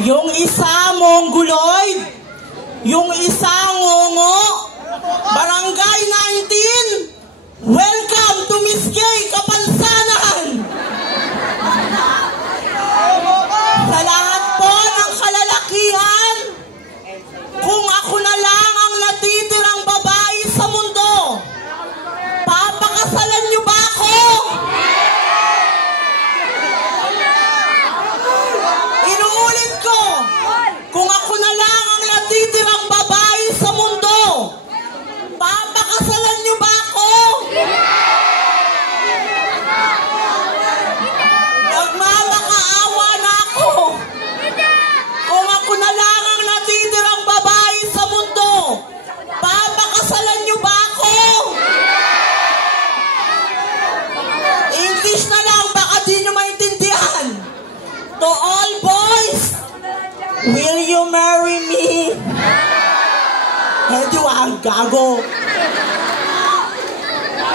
Yung isa mongoloid, yung isa ngongo, Barangay 19, welcome to Miss Gay Kapansanan! Sa lahat po ng kalalakihan, kung ako na lang ang natitirang babae sa mundo, papakasalan niyo ba ako? Inuulit ko, kung ako na lang ang natitirang babae sa mundo, papakasalan niyo ba ako? Nagmamakaawa na ako. Kung ako na lang ang natitirang babae sa mundo, papakasalan niyo ba ako? English na lang, baka di niyo maintindihan. To all boys, will you marry me? Medyo ang gago.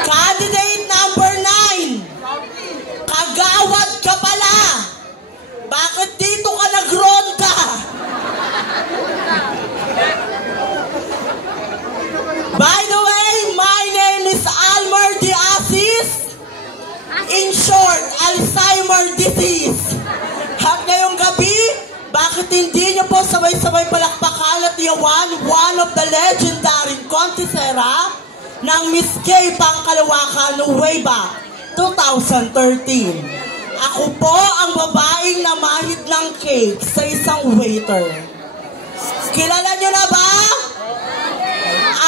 Candidate number 9, kagawad ka pala. Bakit dito ka nagronda? By the way, my name is Almer de Asis. In short, Alzheimer disease. At ngayong gabi, bakit hindi niyo po sabay-sabay palakpakan at iyawan one of the legendary contestera ng Miss Gay Pangkalawakan way back 2013. Ako po ang babaeng namahid ng cake sa isang waiter. Kilala niyo na ba?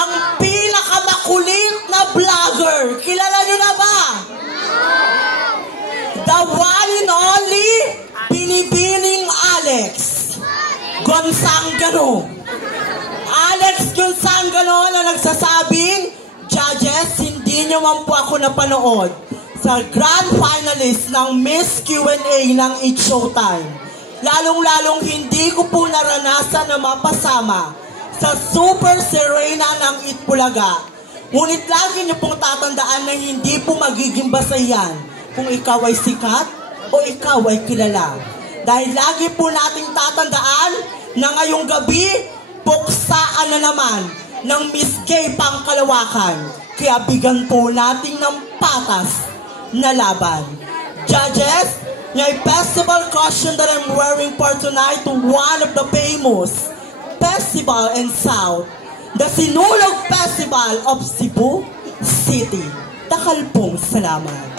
Ang pinakamakulit na vlogger. Kilala niyo na ba? The one and only Binibining Alex Gonzangano. Alex Gonzangano na nagsasabing, judges, hindi niyo man po ako napanood sa grand finalist ng Miss Q&A ng It's Showtime. Lalong-lalong hindi ko po naranasan na mapasama sa Super Serena ng Itbulaga. Ngunit lagi niyo pong tatandaan na hindi po magiging basayan kung ikaw ay sikat o ikaw ay kilala. Dahil lagi po nating tatandaan na ngayong gabi, puksaan na naman ng Miss Gay Pangkalawakan. Kaya bigyan po natin ng patas na laban. Judges, my festival costume that I'm wearing for tonight to one of the famous festival in South, the Sinulog Festival of Cebu City. Takal pong salamat.